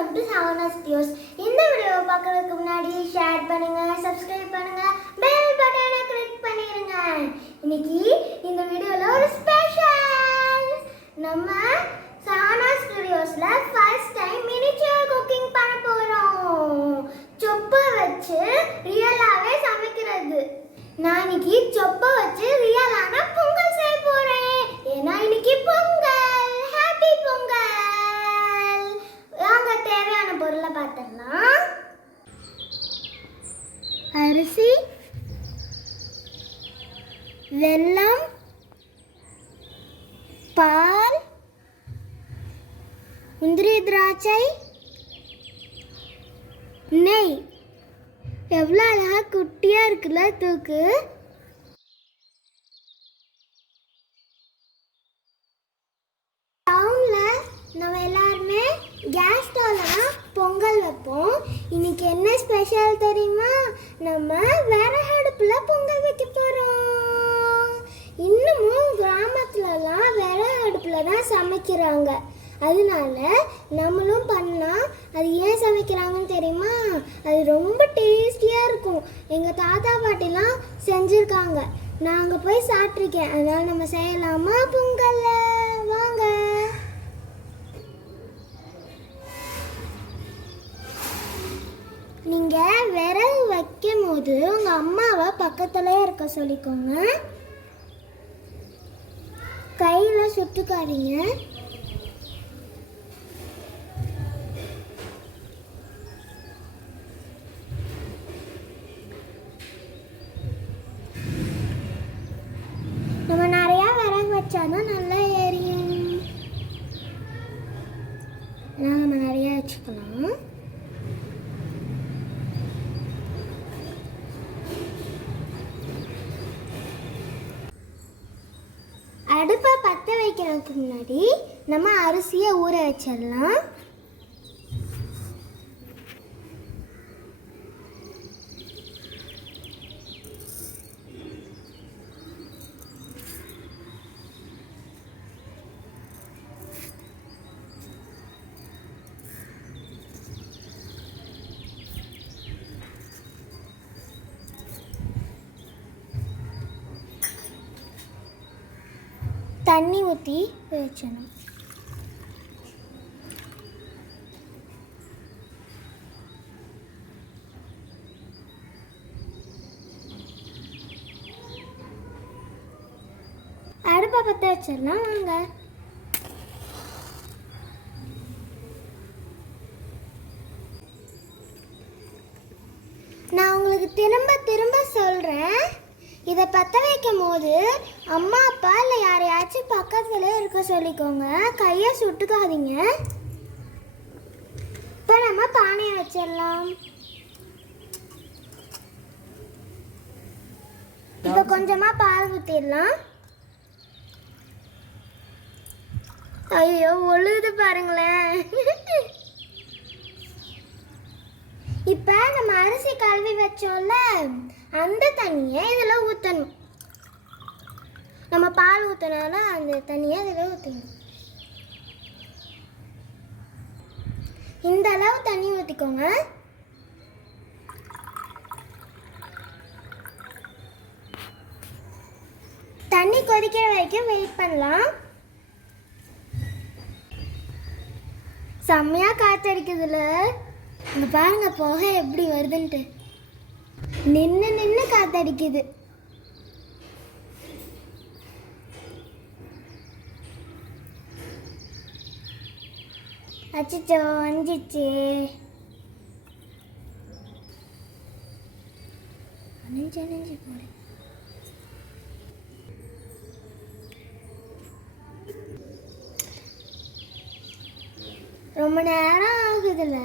Welcome to சவனா ஸ்டியோஸ் இந்த வீடியோவை பார்க்கறதுக்கு முன்னாடி ஷேர் பண்ணுங்க சப்ஸ்கிரைப் பண்ணுங்க பெல் பட்டனை கிளிக் பண்ணிருங்க. இன்னைக்கு இந்த வீடியோல ஒரு ஸ்பெஷல் நம்ம சவனா ஸ்டுடியோஸ்ல ஃபர்ஸ்ட் டைம் மினிச்சர் குக்கிங் பண்ண போறோம். சொப்பை வச்சு ரியலாவே சமைக்கிறது. நான் இன்னைக்கு சொப்பை வச்சு ரியலான பொங்கல் செய்ய போறேன் ஏன்னா இன்னைக்கு பொங்கல் ஹாப்பி பொங்கல் வாங்க தேவையான பொருளை பார்த்துடலாம் அரிசி வெல்லம் பால் முந்திரி திராட்சை நெய். எவ்வளோ அழகா குட்டியா இருக்குல்ல தூக்கு. இன்னைக்கு என்ன ஸ்பெஷல் தெரியுமா? நம்ம வேற அடுப்புல பொங்கல் வைக்க போறோம். இன்னமும் கிராமத்துலலாம் வேற அடுப்புல தான் சமைக்கிறாங்க. அதனால நம்மளும் பண்ணலாம் அது ஏன் சமைக்கிறாங்கன்னு தெரியுமா? அது ரொம்ப டேஸ்டியாக இருக்கும். எங்கள் தாத்தா பாட்டிலாம் செஞ்சுருக்காங்க. நான் அங்கே போய் சாப்பிட்ருக்கேன் அதனால நம்ம செய்யலாமா பொங்கலை? வைக்கும் போது உங்கள் அம்மாவை பக்கத்துலயே இருக்க சொல்லிக்கோங்க. கையில் சுட்டுக்காதீங்க. நம்ம நிறையா விறகு வச்சாதான் நல்லா எரியும் அதனால நம்ம நிறையா வச்சுக்கலாம் அடுப்பை பற்ற வைக்கிறதுக்கு முன்னாடி நம்ம அரிசியை ஊற வச்சிடலாம். தண்ணி ஊற்றி வச்சிடணும். அடுப்பை பற்ற வச்சிடலாம் வாங்க. நான் உங்களுக்கு திரும்ப திரும்ப சொல்கிறேன் இதை பற்ற வைக்கும் போது அம்மா அப்பா இல்லை யாரையாச்சும் பக்கத்தில் இருக்க சொல்லிக்கோங்க. கையை சுட்டுக்காதீங்க. இப்போ நம்ம பானையை வச்சிடலாம். இப்போ கொஞ்சமாக பால் ஊற்றிடலாம் ஐயோ ஒழுகுது பாருங்களேன். இப்போ நம்ம அரிசி கழுவி வச்சோம்ல. அந்த தண்ணியை இதில் ஊற்றணும். நம்ம பால் ஊற்றினால அந்த தண்ணியை இதில் ஊற்றணும். இந்த அளவு தண்ணி ஊற்றிக்கோங்க. தண்ணி கொதிக்கிற வரைக்கும் வெயிட் பண்ணலாம். செம்மையாக காற்றடிக்குதுல. இந்த பாருங்க புகை எப்படி வருதுன்ட்டு. நின்று நின்று காத்தடிக்குது. அச்சோ அஞ்சிச்சு அணிஞ்சு அணிஞ்சு போடு. ரொம்ப நேரம் ஆகுதுல்ல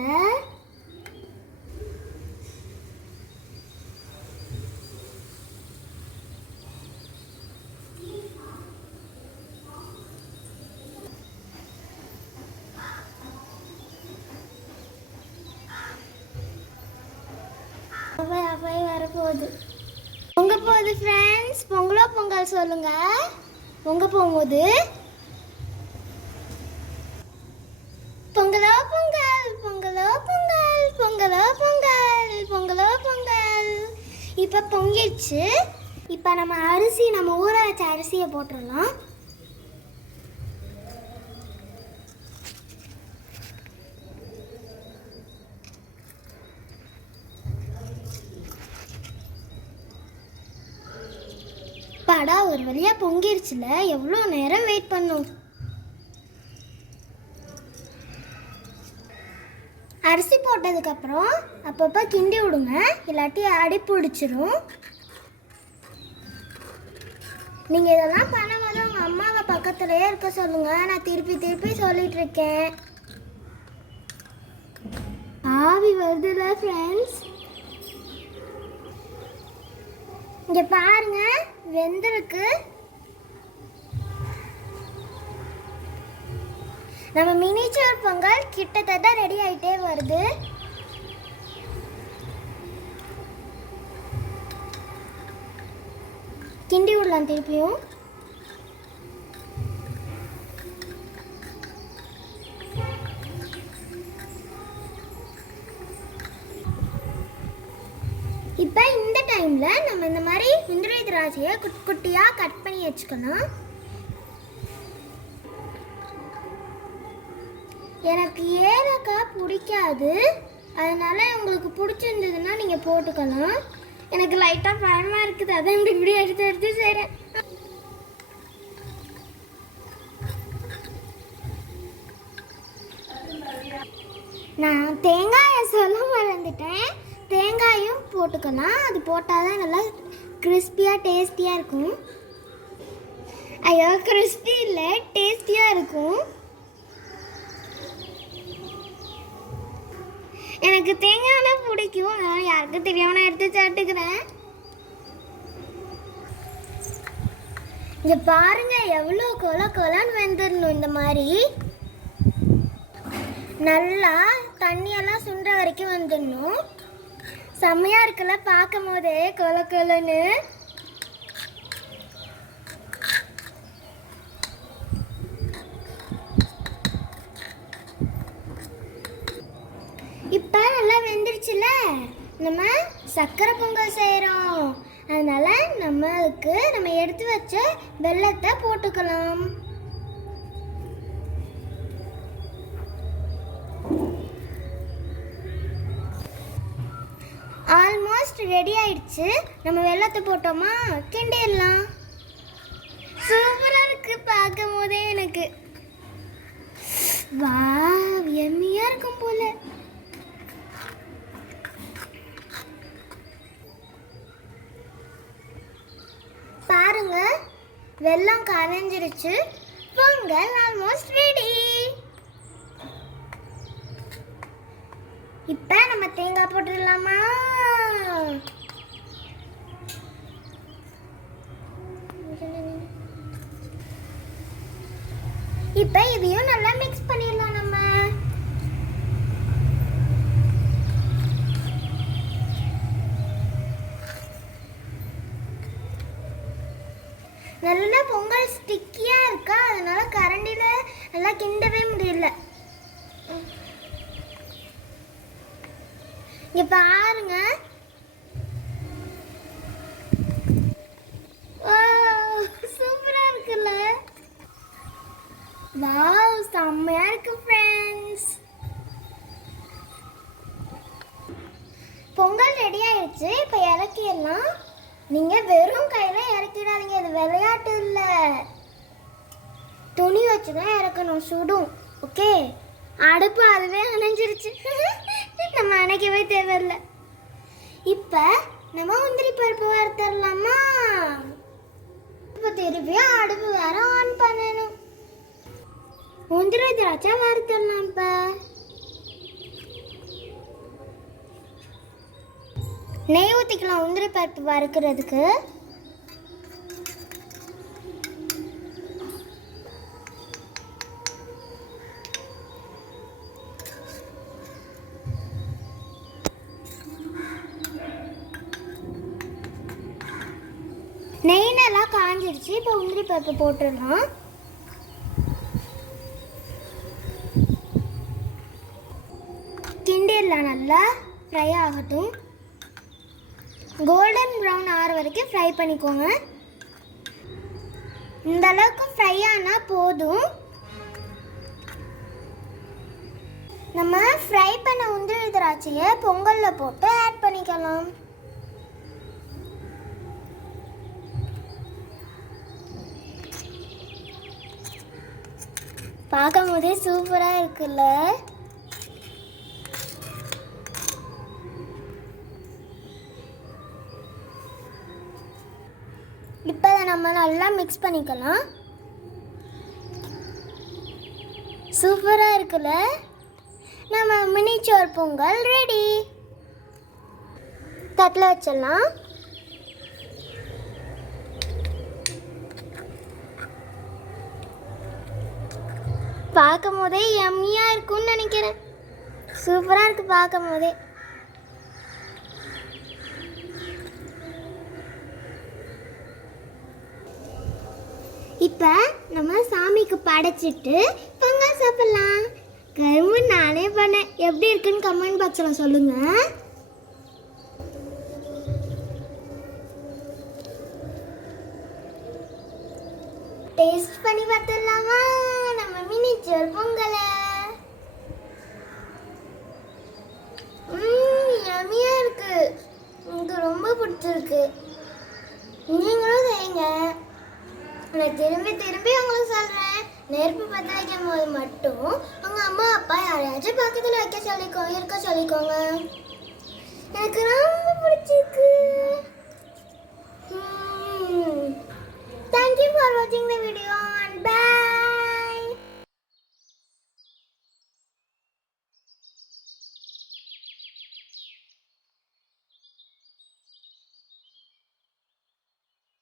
பொங்க போகுது ஃப்ரெண்ட்ஸ் பொங்கலோ பொங்கல் சொல்லுங்க. பொங்க போகும்போது பொங்கலோ பொங்கல் பொங்கலோ பொங்கல் பொங்கலோ பொங்கல் பொங்கலோ பொங்கல். இப்போ பொங்கிடுச்சு. இப்போ நம்ம அரிசி நம்ம ஊற வச்ச அரிசியை போட்டுடலாம். அப்பாடா ஒரு வழியாக பொங்கிருச்சுல. எவ்வளோ நேரம் வெயிட் பண்ணும்? அரிசி போட்டதுக்கப்புறம் அப்பப்போ கிண்டி விடுங்க. இல்லாட்டி அடி பிடிச்சிரும். நீங்கள் இதெல்லாம் பண்ணும்போது உங்கள் அம்மாவை பக்கத்துலேயே இருக்க சொல்லுங்கள் நான் திருப்பி திருப்பி சொல்லிட்டு இருக்கேன் ஆவி வருதுல ஃப்ரெண்ட்ஸ் இங்கே பாருங்கள் வெந்திருக்கு. நம்ம மினிச்சர் பொங்கல் கிட்டத்தட்ட ரெடி ஆயிட்டே வருது. கிண்டி விடலாம் திருப்பியும். முந்திரி குட்டி குட்டியாக கட் பண்ணி வச்சுக்கணும். எனக்கு ஏலக்காய் பிடிக்காது. அதனால் உங்களுக்கு பிடிச்சிருந்ததுன்னா நீங்கள் போட்டுக்கலாம் எனக்கு லைட்டாக பயமாக இருக்குது. அதான் இப்படி இப்படி எடுத்து எடுத்து செய்கிறேன் நான் தேங்காயை சொல்ல மறந்துட்டேன். தேங்காயும் போட்டுக்கலாம் அது போட்டால் தான் நல்லா கிறிஸ்பியாக டேஸ்டியாக இருக்கும். ஐயோ கிறிஸ்பி இல்லை டேஸ்டியாக இருக்கும். எனக்கு தேங்காய்னா பிடிக்கும். அதனால் யாருக்கும் தெரியாம நான் எடுத்து சாப்பிட்டுக்கிறேன். இங்கே பாருங்க எவ்வளோ கொல கொலன்னு வெந்துடணும் இந்த மாதிரி. நல்லா தண்ணியெல்லாம் சுண்ட வரைக்கும் வந்துடணும். செம்மையா இருக்குல்ல பார்க்கும் போதே கொல கொலன்னு. இப்போ நல்லா வெந்துருச்சுல நம்ம சர்க்கரை பொங்கல் செய்கிறோம் அதனால நம்மளுக்கு நம்ம எடுத்து வச்ச வெல்லத்தை போட்டுக்கலாம். ஆல்மோஸ்ட் ரெடி ஆயிடுச்சு. நம்ம வெள்ளத்தை போட்டோமா? கிண்டிடலாம். சூப்பராக இருக்கு பார்க்கும் போதே எனக்கு. வா எம்மியாக இருக்கும் போல. பாருங்க வெள்ளம் கரைஞ்சிருச்சு. பொங்கல் ஆல்மோஸ்ட் ரெடி இப்போ நம்ம தேங்காய் போட்டுடலாமா? இப்போ இதையும் நல்லா மிக்ஸ் பண்ணிடலாம் நம்ம. நல்லா பொங்கல் ஸ்டிக்கியாக இருக்கா? அதனால கரண்டியில் நல்லா கிண்டவே முடியல. இங்கே பாருங்க சூப்பரா இருக்குல்ல வாவ் செம்மையாக இருக்கு ஃப்ரெண்ட்ஸ் பொங்கல் ரெடி ஆயிடுச்சு இப்போ இறக்கிடலாம். நீங்கள் வெறும் கையில் இறக்கிடாதீங்க இது விளையாட்டு இல்லை. துணி வச்சு தான் இறக்கணும் சுடும் ஓகே அடுப்பு அதுவே அணைஞ்சிருச்சு. நம்ம அணைக்கவே தேவையில்ல. இப்போ நம்ம முந்திரி பருப்பு வறுத்தரலாமா? இப்போ திருப்பியும் அடுப்பு வேற ஆன் பண்ணணும். முந்திரி திராட்சை வறுத்தரலாம் இப்போ நெய் ஊற்றிக்கலாம் உந்திரி பருப்பு வறுக்கிறதுக்கு. நெய் நல்லா காஞ்சிருச்சு இப்போ உந்திரி பருப்பு போட்டுடலாம் கிண்டிடலாம் நல்லா ஃப்ரை ஆகட்டும். கோல்டன் ப்ரௌன் ஆகிற வரைக்கும் ஃப்ரை பண்ணிக்கோங்க. இந்த அளவுக்கு ஃப்ரை ஆனால் போதும். நம்ம ஃப்ரை பண்ண உந்திரி திராட்சையை பொங்கலில் போட்டு ஆட் பண்ணிக்கலாம். பார்க்கும்போதே சூப்பராக இருக்குல்ல? இப்போ அதை நம்ம நல்லா மிக்ஸ் பண்ணிக்கலாம். சூப்பராக இருக்குல்ல? நம்ம மினிச்சோர் பொங்கல் ரெடி தட்டில் வச்சிடலாம். பார்க்கும் போதே எம்மியாக இருக்கும்னு நினைக்கிறேன். சூப்பராக இருக்குது பார்க்கும் போதே இப்போ நம்ம சாமிக்கு படைச்சிட்டு பொங்கல் சாப்பிட்லாம். கரும்பு நானே பண்ணேன். எப்படி இருக்குன்னு கமெண்ட் பாக்ஸில் சொல்லுங்கள் டேஸ்ட் பண்ணி பார்த்துடலாமா? நம்ம மினிச்சர் பொங்கலை. யம்மியா இருக்கு. எனக்கு ரொம்ப பிடிச்சிருக்கு. நீங்களும் செய்யுங்க. நான் திரும்பி திரும்பி உங்களுக்கு சொல்கிறேன் நெருப்பு பற்ற வைக்கும் போது மட்டும் உங்கள் அம்மா அப்பா யாரையாச்சும் பக்கத்தில் வைக்க சொல்லிக்கோ இருக்க சொல்லிக்கோங்க. எனக்கு ரொம்ப பிடிச்சிருக்கு. தேங்க்யூ ஃபார் வாட்சிங் த வீடியோ அண்ட் பை